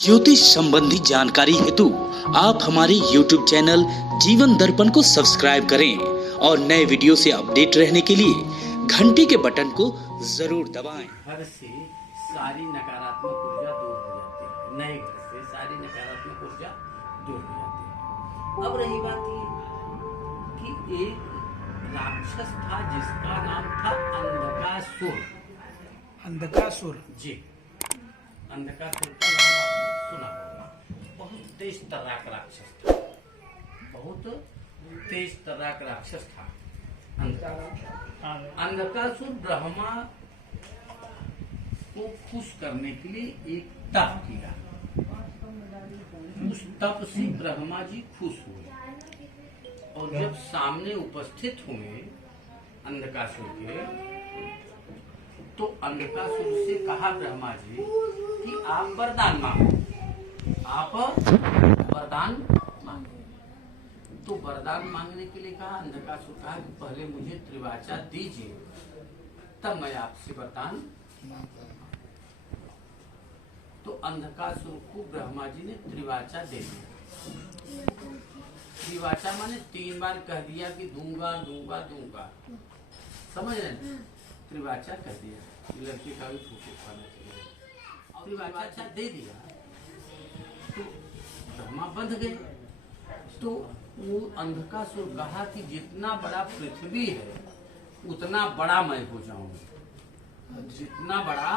ज्योतिष संबंधी जानकारी हेतु आप हमारे YouTube चैनल जीवन दर्पण को सब्सक्राइब करें और नए वीडियो से अपडेट रहने के लिए घंटी के बटन को जरूर दबाएं। घर से सारी नकारात्मक ऊर्जा दूर हो जाती है। नए घर से सारी नकारात्मक ऊर्जा दूर हो जाती है। अब रही बात ये कि एक राक्षस था जिसका नाम था अंधकासुर। अंधकासुर जी, अंधकासुर का नाम आपने सुना होगा। बहुत तेज तर्राक राक्षस था, बहुत तेज तर्राक राक्षस था अंधकासुर। ब्रह्मा को खुश करने के लिए एक तप किया। उस तप से ब्रह्मा जी खुश हुए और जब सामने उपस्थित हुए अंधकासुर के, तो अंधकासुर से कहा ब्रह्मा जी कि आप वरदान मांगो, आप वरदान मांगो। तो वरदान मांगने के लिए कहा। अंधकासुर कहा कि पहले मुझे त्रिवाचा दीजिए, तब मैं आपसे वरदान। तो अंधकासुर को ब्रह्मा जी ने त्रिवाचा दे दिया। त्रिवाचा माने 3 बार कह दिया कि दूंगा दूंगा दूंगा, समझ रहे? त्रिवाचा कह दिया। लड़की का भी फोटो खाना चाहिए। त्रिवाचा दे दिया तो ब्रह्मा बंध गए। तो वो अंधकासुर कहा कि जितना बड़ा पृथ्वी है उतना बड़ा मैं हो जाऊंगा, जितना बड़ा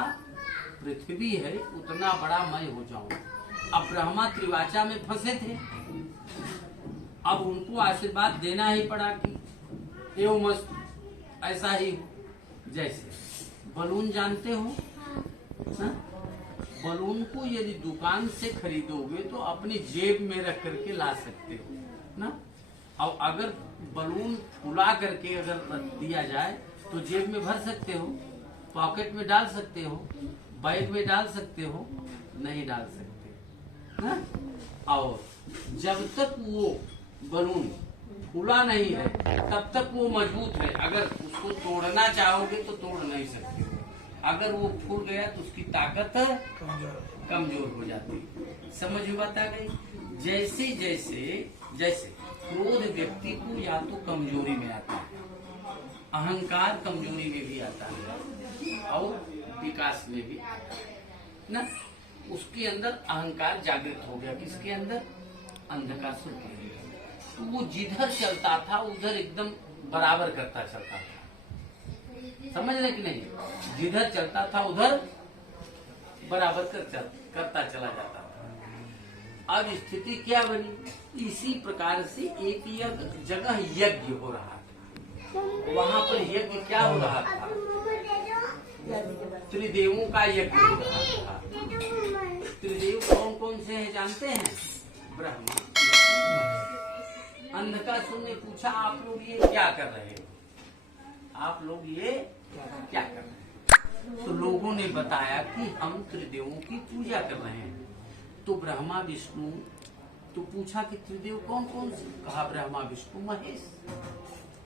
पृथ्वी है उतना बड़ा मैं हो जाऊंगा। अब ब्रह्मा त्रिवाचा में फंसे थे, अब उनको आशीर्वाद देना ही पड़ा कि एवं मस्त ऐसा ही हो। जैसे बलून जानते हो ना, बलून को यदि दुकान से खरीदोगे तो अपनी जेब में रख करके ला सकते हो ना। और अगर बलून फुला करके अगर रख दिया जाए तो जेब में भर सकते हो, पॉकेट में डाल सकते हो, बैग में डाल सकते हो, नहीं डाल सकते ना। और जब तक वो बलून फूला नहीं है तब तक वो मजबूत है। अगर उसको तोड़ना चाहोगे तो तोड़ नहीं सकते हो। अगर वो फूल गया तो उसकी ताकत कमजोर हो जाती है। समझ में बात आ गई? जैसे जैसे जैसे क्रोध व्यक्ति को या तो कमजोरी में आता है, अहंकार कमजोरी में भी आता है और विकास में भी आता है ना। उसके अंदर अहंकार जागृत हो गया। किसके अंदर? अंधकासुर के अंदर। तो वो जिधर चलता था उधर एकदम बराबर करता चलता था। समझ रहे कि नहीं? जिधर चलता था उधर बराबर करता चला जाता था। अब स्थिति क्या बनी? इसी प्रकार से एक जगह यज्ञ हो रहा था। वहां पर यज्ञ क्या हो रहा था? त्रिदेवों का यज्ञ हो रहा था। त्रिदेव कौन कौन से हैं जानते हैं? ब्रह्मा। अंधकासुर ने पूछा, आप लोग ये क्या कर रहे हो? आप लोग ये क्या कर रहे हैं? तो लोगों ने बताया कि हम त्रिदेवों की पूजा कर रहे हैं। तो ब्रह्मा विष्णु तो पूछा कि त्रिदेव कौन कौन से? कहा ब्रह्मा विष्णु महेश।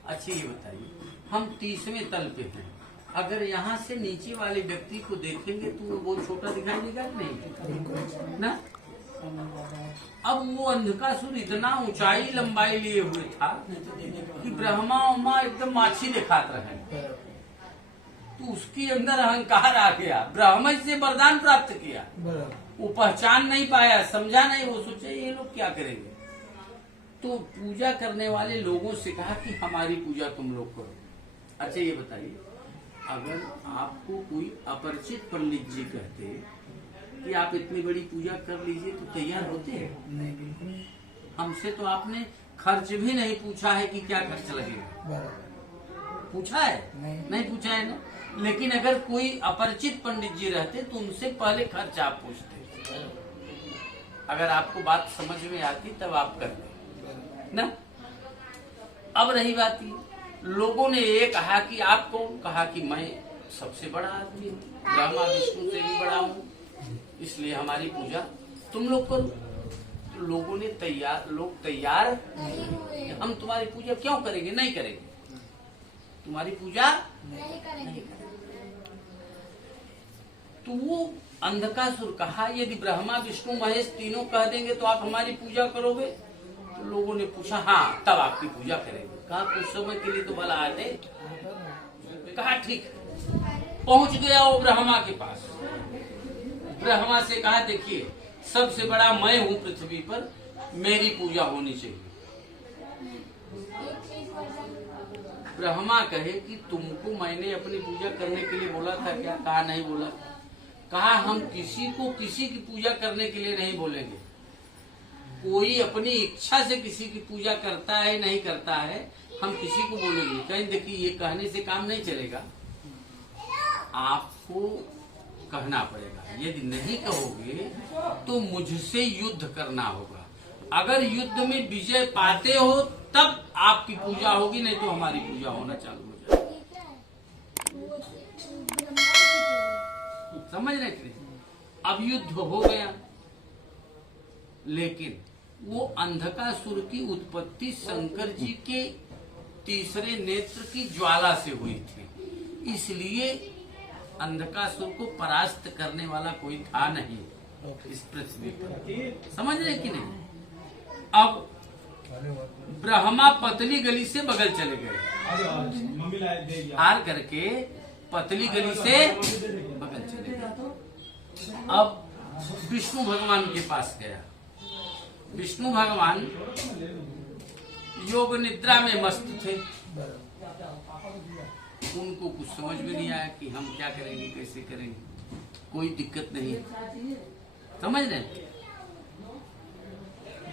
अच्छा ये बताइए, हम 30वें तल पे हैं, अगर यहाँ से नीचे वाले व्यक्ति को देखेंगे तो वो छोटा दिखाई देगा नहीं ना। अब वो अंधकासुर इतना ऊंचाई लंबाई लिए हुए था कि ब्रह्मा उमा एकदम माछी दिखाते रहे। तो उसके अंदर अहंकार आ गया। ब्रह्मा से वरदान प्राप्त किया, वो पहचान नहीं पाया, समझा नहीं। वो सोचे ये लोग क्या करेंगे। तो पूजा करने वाले लोगों से कहा कि हमारी पूजा तुम लोग करो। अच्छा ये बताइए, अगर आपको कोई अपरिचित पंडित जी कहते कि आप इतनी बड़ी पूजा कर लीजिए तो तैयार होते हैं? नहीं, बिल्कुल। हमसे तो आपने खर्च भी नहीं पूछा है कि क्या खर्च लगेगा। पूछा है? नहीं पूछा है ना। लेकिन अगर कोई अपरिचित पंडित जी रहते तो उनसे पहले खर्च आप पूछते। अगर आपको बात समझ में आती तब आप करते ना। अब रही बात ये, लोगों ने ये कहा कि आप कौन? कहा कि मैं सबसे बड़ा आदमी हूँ, ब्रह्मा विष्णु से भी बड़ा हूँ, इसलिए हमारी पूजा तुम लोग करो। तो लोगों ने तैयार हम तुम्हारी पूजा क्यों करेंगे? नहीं करेंगे, तुम्हारी पूजा नहीं करेंगे। तो वो अंधकासुर कहा यदि ब्रह्मा विष्णु महेश तीनों कह देंगे तो आप हमारी पूजा करोगे? तो लोगों ने पूछा हाँ तब आपकी पूजा करेंगे। कहा कुछ समय के लिए तो भला आते। कहा ठीक है। पहुंच गया वो ब्रह्मा के पास। ब्रह्मा से कहा देखिए सबसे बड़ा मैं हूँ पृथ्वी पर, मेरी पूजा होनी चाहिए। ब्रह्मा कहे कि तुमको मैंने अपनी पूजा करने के लिए बोला था क्या? कहा नहीं बोला। कहा हम किसी को किसी की पूजा करने के लिए नहीं बोलेंगे। कोई अपनी इच्छा से किसी की पूजा करता है नहीं करता है, हम किसी को बोलेंगे। कहीं देखिए ये कहने से काम नहीं चलेगा, आपको कहना पड़ेगा। यदि नहीं कहोगे तो मुझसे युद्ध करना होगा। अगर युद्ध में विजय पाते हो तब आपकी पूजा होगी, नहीं तो हमारी पूजा होना चालू हो जाएगी। समझ रहे थे? अब युद्ध हो गया, लेकिन वो अंधकासुर की उत्पत्ति शंकर जी के तीसरे नेत्र की ज्वाला से हुई थी, इसलिए अंधकासुर को परास्त करने वाला कोई था नहीं इस पृथ्वी पर। समझ रहे कि नहीं? अब ब्रह्मा पतली गली से बगल चले गए, हार करके पतली गली से बगल चले गए। अब विष्णु भगवान के पास गया। विष्णु भगवान योग निद्रा में मस्त थे। उनको कुछ समझ में नहीं आया कि हम क्या करेंगे, कैसे करेंगे। कोई दिक्कत नहीं, समझ रहे?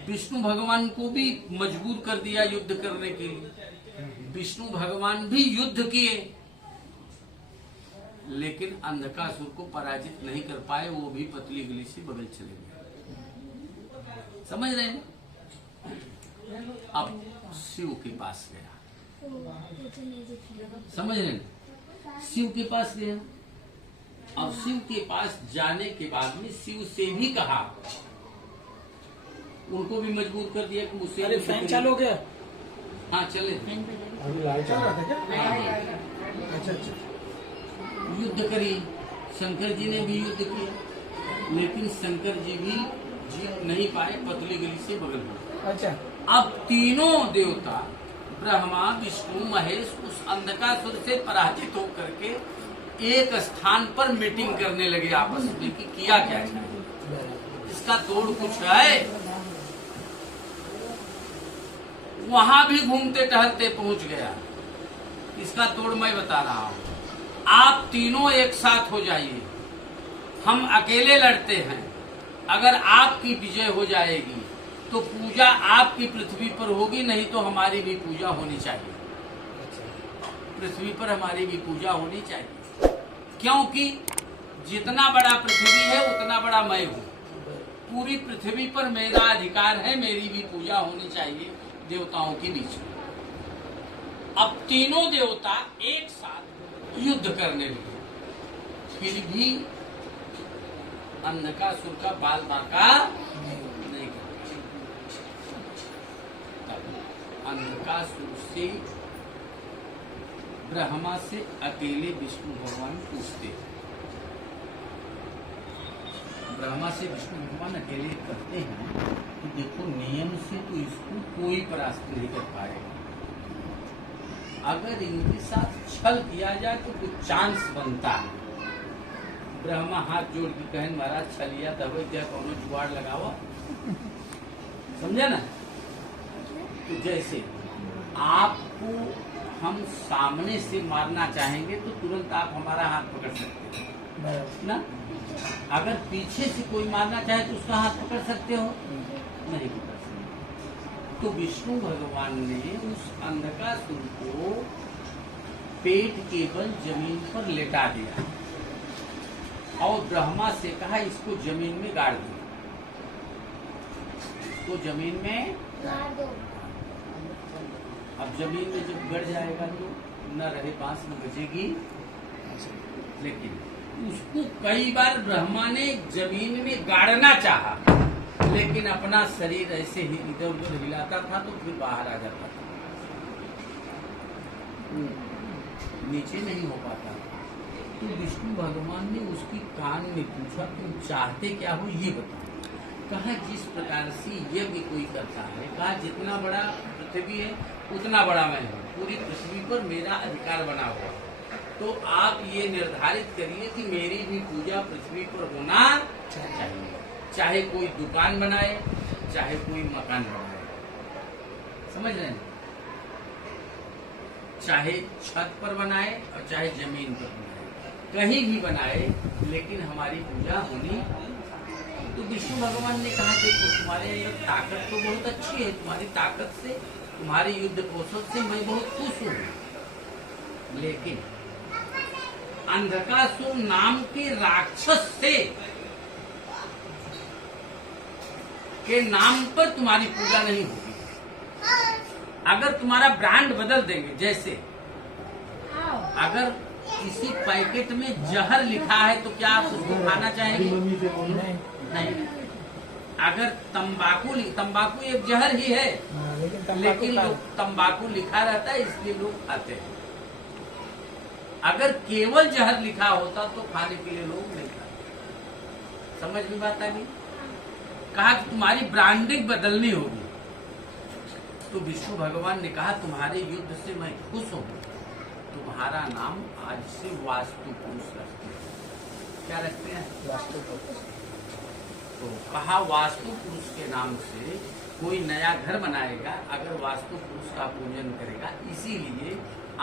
विष्णु भगवान को भी मजबूर कर दिया युद्ध करने के लिए। विष्णु भगवान भी युद्ध किए, लेकिन अंधकासुर को पराजित नहीं कर पाए। वो भी पतली गली से बगल चले गए। समझ रहे हैं? अब शिव के पास गया। समझ रहे हैं? शिव के पास गया। अब शिव के पास जाने के बाद में शिव से भी कहा, उनको भी मजबूर कर दिया कि मुझसे। अरे फैन चालू हो गया? हाँ चले। अभी लाइट चल रहा था क्या? अच्छा अच्छा। युद्ध करी, शंकर जी ने भी युद्ध किया, लेकिन शंकर जी भी जीत नहीं पाए, पतली गली से बगल में। अच्छा। अब तीनों देवता ब्रह्मा विष्णु महेश उस अंधकासुर से पराजित होकर के एक स्थान पर मीटिंग करने लगे आपस में कि किया क्या जाए, इसका तोड़ कुछ है। वहां भी घूमते टहलते पहुंच गया। इसका तोड़ मैं बता रहा हूं। आप तीनों एक साथ हो जाइए, हम अकेले लड़ते हैं। अगर आपकी विजय हो जाएगी तो पूजा आपकी पृथ्वी पर होगी, नहीं तो हमारी भी पूजा होनी चाहिए। पृथ्वी पर हमारी भी पूजा होनी चाहिए, क्योंकि जितना बड़ा पृथ्वी है उतना बड़ा मैं हूँ। पूरी पृथ्वी पर मेरा अधिकार है, मेरी भी पूजा होनी चाहिए देवताओं के बीच में। अब तीनों देवता एक साथ युद्ध करने लगे, फिर भी अंधकासुर का बाल बांका नहीं कर। अंधकासुर से ब्रह्मा से अकेले विष्णु भगवान पूछते। ब्रह्मा से विष्णु भगवान अकेले कहते हैं कि देखो नियम से तो इसको कोई परास्त नहीं कर पाएगा। अगर इनके साथ छल किया जाए तो कुछ चांस बनता है। ब्रह्मा हाथ जोड़ के कहन महाराज छलिया दबे क्या कोनो जुगाड़ लगावा। समझे ना? तो जैसे आपको हम सामने से मारना चाहेंगे तो तुरंत आप हमारा हाथ पकड़ सकते हो ना। अगर पीछे से कोई मारना चाहे तो उसका हाथ पकड़ सकते हो? नहीं पकड़ सकते। तो विष्णु भगवान ने उस अंधकासुर को पेट के बल जमीन पर लेटा दिया और ब्रह्मा से कहा इसको जमीन में गाड़ दो, इसको जमीन में गाड़ दो। अब जमीन में जब गड़ जाएगा तो न रहे बांस न बजेगी। लेकिन उसको कई बार ब्रह्मा ने जमीन में गाड़ना चाहा, लेकिन अपना शरीर ऐसे ही इधर उधर हिलाता था तो फिर बाहर आ जाता था, नीचे नहीं हो पाता। तो विष्णु भगवान ने उसकी कान में पूछा, तुम चाहते क्या हो ये बताओ। कहा जिस प्रकार से यज्ञ कोई करता है, कहा जितना बड़ा पृथ्वी है उतना बड़ा मैं हूँ, पूरी पृथ्वी पर मेरा अधिकार बना हुआ, तो आप ये निर्धारित करिए कि मेरी भी पूजा पृथ्वी पर होना चाहिए, चाहे कोई दुकान बनाए चाहे कोई मकान बनाए, समझ रहे हैं, चाहे छत पर बनाए और चाहे जमीन पर बनाए, कहीं भी बनाए, लेकिन हमारी पूजा होनी। तो विष्णु भगवान ने कहा कि तुम्हारे अंदर ताकत तो बहुत अच्छी है, तुम्हारी ताकत से, तुम्हारे युद्ध कौशल से मैं बहुत खुश हूँ, लेकिन अंधकासुर नाम के राक्षस से के नाम पर तुम्हारी पूजा नहीं होगी। अगर तुम्हारा ब्रांड बदल देंगे, जैसे अगर किसी पैकेट में जहर लिखा है तो क्या आप उसको खाना चाहेंगे? नहीं। अगर तंबाकू एक जहर ही है, लेकिन लोग तंबाकू लिखा रहता है इसलिए लोग खाते हैं। अगर केवल जहर लिखा होता तो खाने के लिए लोग नहीं खाते। समझ में बात आ गई? कहा कि तुम्हारी ब्रांडिंग बदलनी होगी। तो विष्णु भगवान ने कहा तुम्हारे युद्ध से मैं खुश हूँ, तुम्हारा नाम आज से वास्तु पुरुष रखते हैं। क्या रखते हैं? वास्तु पुरुष। तो कहा वास्तु पुरुष के नाम से कोई नया घर बनाएगा अगर वास्तु पुरुष का पूजन करेगा। इसीलिए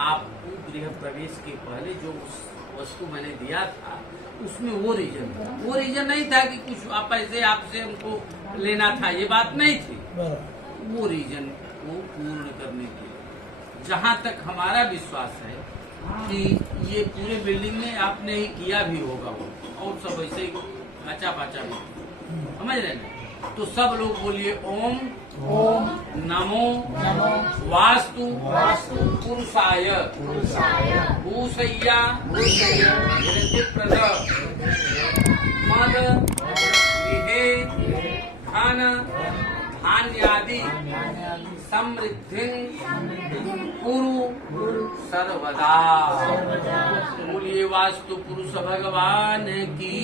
आपको गृह प्रवेश के पहले जो वस्तु मैंने दिया था उसमें वो रीजन नहीं था कि कुछ पैसे आपसे हमको लेना था, ये बात नहीं थी। वो रीजन को पूर्ण करने के लिए, जहाँ तक हमारा विश्वास है कि ये पूरे बिल्डिंग में आपने ही किया भी होगा वो, और सब ऐसे ही बचा भी, समझ रहे हैं? तो सब लोग बोलिए ओम ओम नमो वास्तु पुरुषाय भूषय्या प्रद मद विहे धन धान्यादि समृद्धि कुरु सर्वदा। बोलिए वास्तु पुरुष भगवान की।